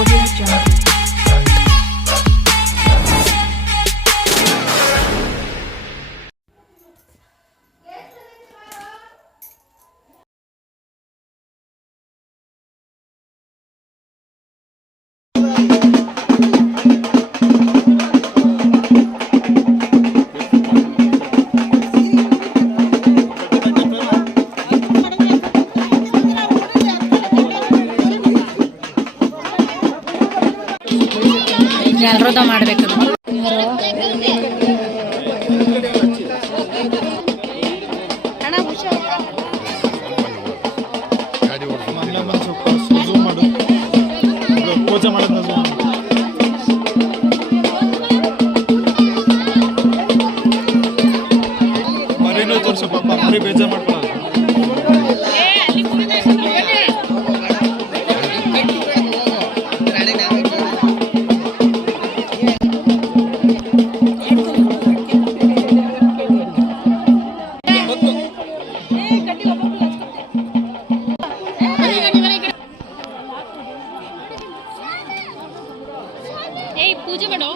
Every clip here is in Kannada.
Audio Jungle. ಎಲ್ಲರೂ ಮಾಡಬೇಕು. ಬೇಜಾರು ಮಾಡ್ಕೊಳ್ಳೋದು. पूजा बड़ो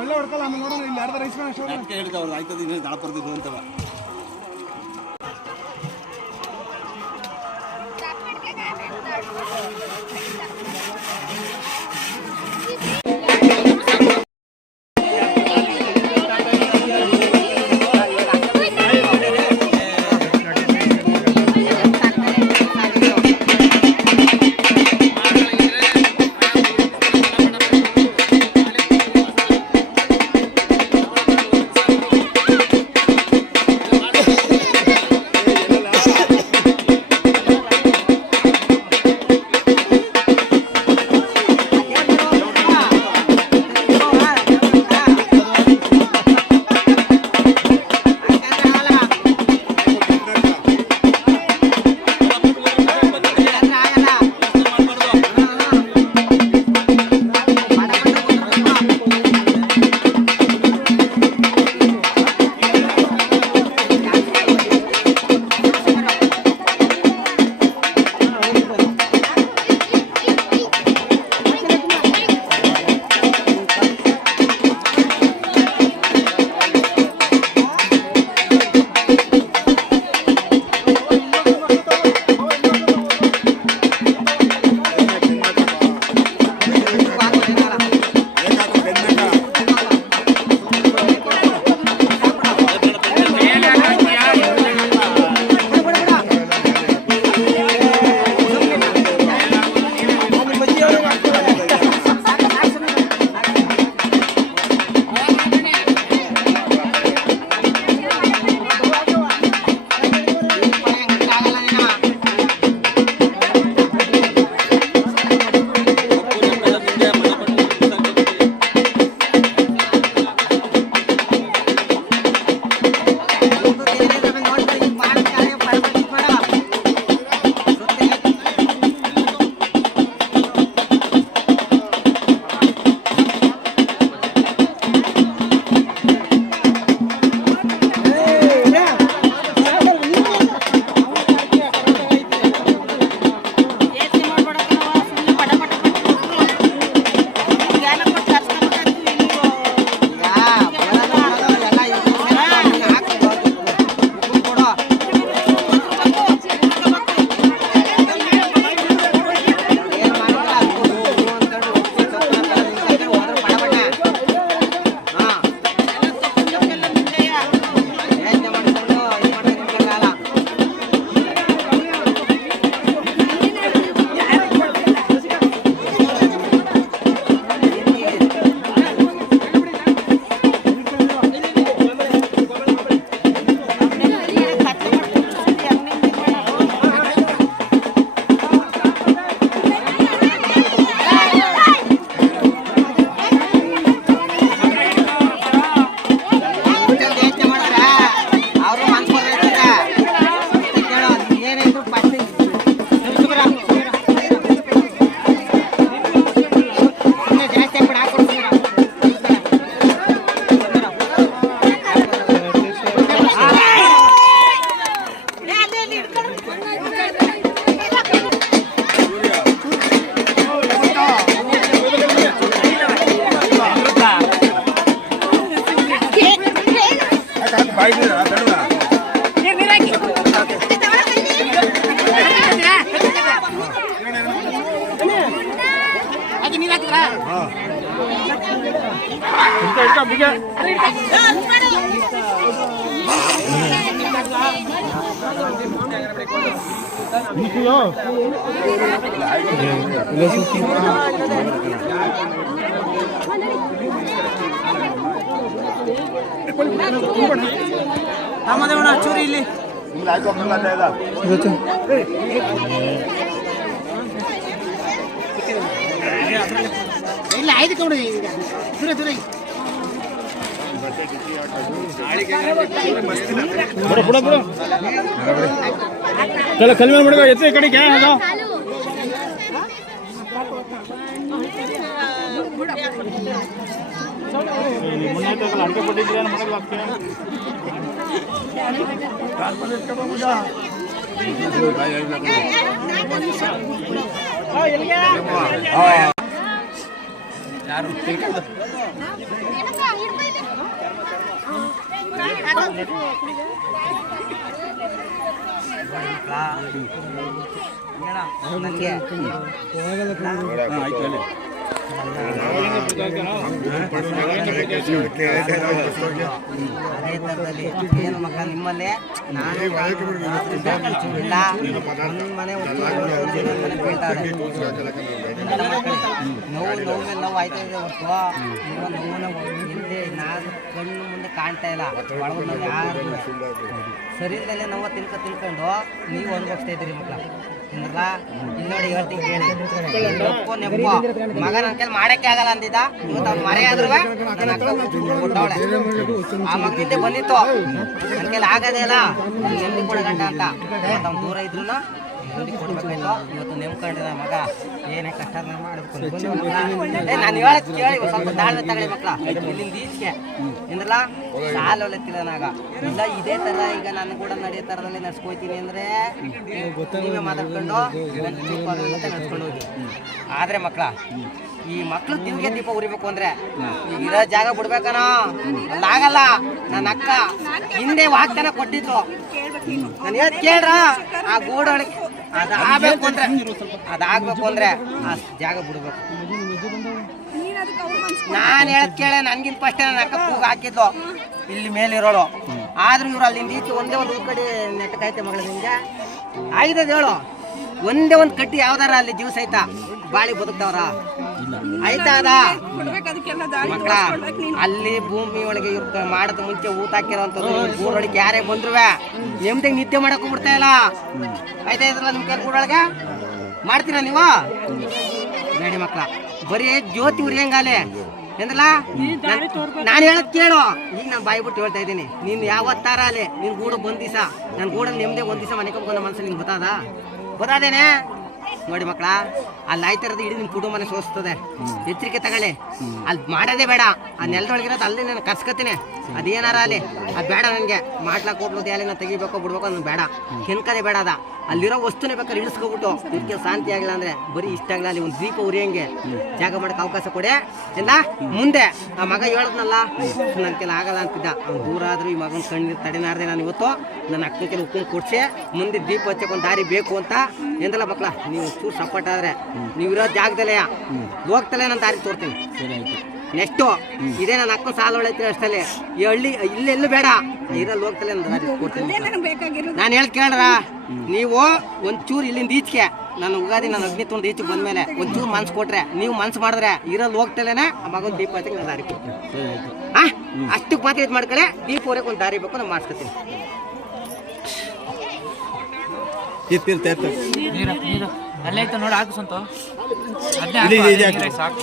ಒಳ್ಳೆ ಹೊಡ್ಕಲ್ಲ ಆಮೇಲೆ ನೋಡೋಣ ಇಲ್ಲಿ ಯಾರ್ದ ರೈಸ್ ಹೇಳ್ತಾವ್ರು ಆಯ್ತದ ಇನ್ನೇನು ದಳ ಬರ್ತಿದ್ವು ಅಂತವ. ಚೂರಿ ಇಲ್ಲಿ ಇಲ್ಲ ಆಯ್ತು ಕೌಡಿ ದೂರ ದೂರ ಕಲ್ಮೆ ಮಾಡ್ಕೋ ಎತ್ತ ಕಡೆಗೆ ಅಡಿಕೆ ಕೊಟ್ಟಿದ್ದೀರಾ ಅದೇ ಥರದಲ್ಲಿ ಏನು ಮಕ್ಕಳ ನಿಮ್ಮಲ್ಲೇ ನಾನು ಇಲ್ಲ ಒಂದು ಮನೆ ಕೇಳ್ತಾರೆ ನೋವು ಮೇಲೆ ನೋವು ಆಯ್ತಾ ಇದೆ ಹೊರತು ನೋವು ಹಿಂದೆ ನಾನು ಕಣ್ಣು ಮುಂದೆ ಕಾಣ್ತಾ ಇಲ್ಲ ಒಳಗೆ ನಾವು ಯಾರು ಶರೀರದಲ್ಲೇ ನೋವು ತಿಳ್ಕೊಂಡು ನೀವು ಅನುಭವಿಸ್ತಾ ಇದ್ದೀರಿ ಮಕ್ಕಳ ಇಂದ್ರಲ್ಲ ಇಲ್ಲಿ ನೋಡಿ ಹೇಳ್ತೀನಿ ಕೇಳಿ ನೆಪ್ಪು ನೆಪ್ಪು ಮಗ ನನ್ನ ಕೈಲಿ ಮಾಡಕ್ಕೆ ಆಗಲ್ಲ ಅಂದಿದ್ದ ಇವತ್ತು ಅವ್ನು ಮರೆಯಾದ್ರೂ ನನ್ನ ಅಕ್ಕ ಕೊಟ್ಟವಳೆ ಆ ಮಗನಿಂದ ಬಂದಿತ್ತು ನನ್ನ ಕೈಲಿ ಆಗದೇ ಇಲ್ಲ ನೆಮ್ಮದಿ ಕೊಡ ಗಂಟ ಅಂತ ಇವತ್ತು ಅವ್ನು ದೂರ ಇದ್ರು ನೆಮ್ಮದಿ ಕೊಡ್ಬೇಕಾಯ್ತು ಇವತ್ತು ನೆಮ್ಕೊಂಡಿದ ಮಗ ಏನೇ ಕಷ್ಟ ಮಾಡ್ಬೇಕು ನಾನು ಹೇಳಕ್ ಕೇಳಿ ಸ್ವಲ್ಪ ತಾಳ್ಮೆ ತಗೊಳ್ಳಿ ಮಕ್ಕಳ ಇಲ್ಲಿಂದ ಈಚೆಗೆ ಇಂದ್ರಲ್ಲ ಸಾಲ ಒಲೆತ್ತಿಲ್ಲನಾಗ ಇಲ್ಲ ಇದೇ ತರ ಈಗ ನನ್ನ ಕೂಡ ನಡೆಯೋ ತರದಲ್ಲಿ ನಡ್ಸ್ಕೊಯ್ತೀನಿ ಅಂದ್ರೆ ನೀವೇ ಮಾತಾಡ್ಕೊಂಡು ನಡ್ಸ್ಕೊಂಡು ಹೋಗಿ ಆದ್ರೆ ಮಕ್ಕಳ ಈ ಮಕ್ಳು ದಿವ್ಗೆ ದೀಪ ಉರಿಬೇಕು ಅಂದ್ರೆ ಇರೋ ಜಾಗ ಬಿಡ್ಬೇಕನೋ ಅಲ್ಲಾಗಲ್ಲ ನನ್ನ ಅಕ್ಕ ಹಿಂದೆ ವಾಗ್ದಾನ ಕೊಟ್ಟಿದ್ರು ನಾನು ಹೇಳದ್ ಕೇಳ್ರ ಆ ಗೂಡೊಳಗೆ ಅದಾಗಬೇಕು ಅಂದ್ರೆ ಆ ಜಾಗ ಬಿಡ್ಬೇಕು ನಾನು ಹೇಳದ್ ಕೇಳ ನನ್ಗಿಂತ ಫಸ್ಟ್ ನನ್ನ ಅಕ್ಕ ಕೂಗ ಹಾಕಿದ್ಲು ಇಲ್ಲಿ ಮೇಲೆ ಇರೋಳು ಆದ್ರೂ ಇವ್ರು ಅಲ್ಲಿಂದ ಈಚೆ ಒಂದೇ ಒಂದು ಕಡೆ ನೆಟ್ಟಕೈತೆ ಮಗಳ ನಿಮ್ಗೆ ಆಯ್ತದ ಹೇಳು ಒಂದೇ ಒಂದು ಕಟ್ಟಿ ಯಾವ್ದಾರ ಅಲ್ಲಿ ದಿವಸ ಆಯ್ತಾ ಬಾಳಿ ಬದುಕ್ತಾವ್ರ ಆಯ್ತಾ ಅದ ಮಕ್ಕಳ ಅಲ್ಲಿ ಭೂಮಿ ಒಳಗೆ ಮಾಡದ ಮುಂಚೆ ಊಟ ಹಾಕಿರೋಂಥದ್ದು ಗೂಡೊಳಗೆ ಯಾರೇ ಬಂದ್ರುವೆ ನೆಮ್ಮದಿಗೆ ನಿದ್ದೆ ಮಾಡಕ್ ಬಿಡ್ತಾ ಇಲ್ಲ ಆಯ್ತಾ ಇದ್ರಲ್ಲ ನಿಮ್ ಕೈ ಗೂಡೊಳಗೆ ಮಾಡ್ತೀರಾ ನೀವು ಬೇಡಿ ಮಕ್ಕಳ ಬರೀ ಜ್ಯೋತಿ ಉರಿಯಂಗಾಲೆ ಎಂದ್ರಲ್ಲ ನಾನು ಹೇಳಕ್ ಕೇಳು ಈಗ ನಾನು ಬಾಯಿ ಬಿಟ್ಟು ಹೇಳ್ತಾ ಇದ್ದೀನಿ ನೀನ್ ಯಾವತ್ತಾರ ಅಲ್ಲೇ ನಿನ್ ಗೂಡು ಬಂದ್ ದಿವಸ ನನ್ನ ಗೂಡಲ್ಲಿ ನೆಮ್ಮದಿ ಒಂದ್ ದಿವಸ ಮನೆ ಕಬ್ಕೊಂಡ ಮನಸ್ಸು ನಿಂಗೆ ಗೊತ್ತಾದೇನೆ ನೋಡಿ ಮಕ್ಕಳ ಅಲ್ಲಿ ಆಯ್ತಿರೋದು ಇಡೀ ನಿಮ್ ಕುಟುಂಬನೇ ಸೋಸ್ತದೆ ಎಚ್ಚರಿಕೆ ತಗೊಳ್ಳಿ ಅಲ್ಲಿ ಮಾಡೋದೇ ಬೇಡ ಆ ನೆಲದೊಳಗಿರೋದು ಅಲ್ಲಿ ನಾನು ಕರ್ಸ್ಕೊತೀನಿ ಅದೇನಾರ ಅಲ್ಲಿ ಅದು ಬೇಡ ನನಗೆ ಮಾಡ್ಲಾಕ್ ಹೋಗ್ಬೋದು ಅಲ್ಲಿ ನಾನು ತೆಗಿಬೇಕು ಬಿಡ್ಬೇಕು ಅನ್ನೋದು ಬೇಡ ಕೆನ್ಕದೇ ಬೇಡ ಅದ ಅಲ್ಲಿರೋ ವಸ್ತುನೇ ಬೇಕಾದ್ರೆ ಇಳಿಸ್ಕೊಬಿಟ್ಟು ಇದಕ್ಕೆ ಶಾಂತಿ ಆಗಿಲ್ಲ ಅಂದ್ರೆ ಬರೀ ಇಷ್ಟ ಆಗಲ್ಲ ಅಲ್ಲಿ ಒಂದು ದೀಪ ಉರಿಯಂಗೆ ಜಾಗ ಮಾಡಕ್ಕೆ ಅವಕಾಶ ಕೊಡಿ ಇಲ್ಲ ಮುಂದೆ ಆ ಮಗ ಹೇಳದ್ನಲ್ಲ ನನ್ನ ಕೆಲ ಆಗಲ್ಲ ಅಂತಿದ್ದ ಅವ್ನು ದೂರ ಆದ್ರೂ ಈ ಮಗನ ಕಣ್ಣೀರು ತಡೆನಾರ್ದೆ ನಾನು ಇವತ್ತು ನನ್ನ ಅಕ್ಕನ ಕೆಲ ಉಪ್ಪು ಕೊಡ್ಸಿ ಮುಂದೆ ದೀಪ ಹಚ್ಚಕ್ಕೆ ಒಂದು ದಾರಿ ಬೇಕು ಅಂತ ಎಂದಲ್ಲ ಮಕ್ಕಳ ನೀವು ಚೂರು ಸಪೋರ್ಟ್ ಆದ್ರೆ ನೀವು ಇರೋ ಜಾಗದಲ್ಲೇ ಹೋಗ್ತಲೇ ನಾನು ದಾರಿ ತೋರ್ತೀನಿ ನೆಕ್ಸ್ಟು ಇದೇ ನನ್ನ ಅಕ್ಕ ಸಾಲ ಹೊಳೈತಿ ಅಷ್ಟಲ್ಲೇ ಈ ಹಳ್ಳಿ ಇಲ್ಲೆಲ್ಲೂ ಬೇಡ ಇರಲ್ಲಿ ಹೋಗ್ತಲೇ ನಾನು ದಾರಿ ಕೊಡ್ತೀನಿ ನಾನು ಹೇಳಿ ಕೇಳ್ರ ನೀವು ಒಂಚೂರು ಇಲ್ಲಿಂದ ಈಚೆಗೆ ನನ್ನ ಉಗಾದಿ ನನ್ನ ಅಗ್ನಿ ತೊಗೊಂಡು ಈಚೆಗೆ ಬಂದ್ಮೇಲೆ ಒಂಚೂರು ಮನ್ಸು ಕೊಟ್ರೆ ನೀವು ಮನ್ಸು ಮಾಡಿದ್ರೆ ಇರಲ್ಲಿ ಹೋಗ್ತಲೇನೆ ಆ ಮಗನ ದೀಪ ಹಚ್ಚಕ್ಕೆ ನಾನು ದಾರಿ ಕೊಡ್ತೀನಿ ಅಷ್ಟಕ್ಕೆ ಮಾತ್ರ ಇದು ಮಾಡ್ಕೊಳ್ಳೆ ದೀಪ ಹೊರಕ್ಕೆ ಒಂದು ದಾರಿ ಬೇಕು ನಾನು ಮಾಡಿಸ್ಕೊತೀನಿ ಅಲ್ಲೇ ಐತೆ ನೋಡಿ ಹಾಕು ಸಂತು ಸಾಕು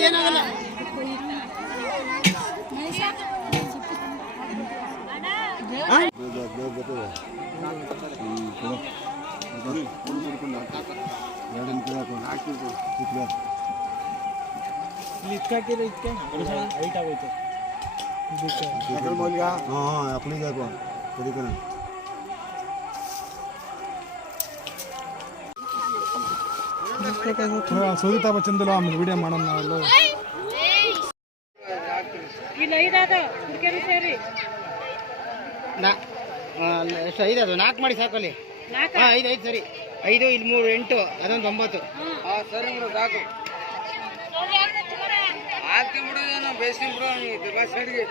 ಏನಾಗಲ್ಲ ಇಕ್ಕಾಕಿದ್ರೆ ಇದಕ್ಕೆ ಹೈಟ್ ಆಗೋಯ್ತು ಹಾಂ ಅಪ್ಪನಿಗೆ ಹಾಕುವ ಅದಕ್ಕೆ ಸೋದಿತಾ ಬಚ್ಚಂದಲ್ಲ ಆಮೇಲೆ ವಿಡಿಯೋ ಮಾಡೋಣ ನಾವೆಲ್ಲ ಎಷ್ಟು 5 ಅದು 4 ಮಾಡಿ ಸಾಕಲ್ಲಿ. 5 ಸರಿ 5 ಇಲ್ಲಿ 3 8 ಅದೊಂದು 9. ಸರಿ ಬಿಡು ಸಾಕು. ಹಾಕ್ತೀನಿ ಬಿಡು ನಾನು ಬೇಯಿಸ್ತೀನಿ ಬಿಡು ಬಸ್ ಅಡಿಗೆ.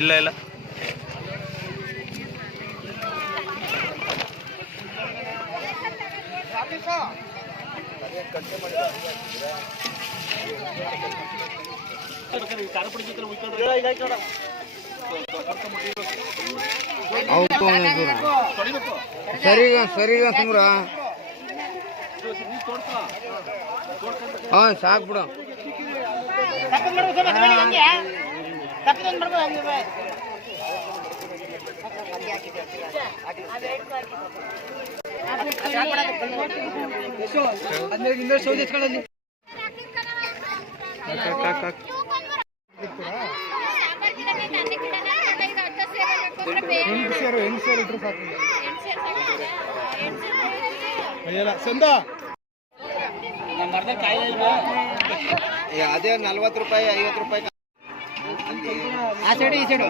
ಇಲ್ಲ ಇಲ್ಲ ಸರಿ ಸರಿ ಸುಮ್ರ. ಹಾಂ ಸಾಕು ಬಿಡು. ಸೋದಿಸ್ಕೊಳ್ಳಿ. ಹೆಂಗಸರು ಇಟ್ರೆ ಸಾಕು. ಸಂದ ಅದೇ 40 ರೂಪಾಯಿ 50 ರೂಪಾಯಿ. ಆ ಸೈಡು ಈ ಸೈಡು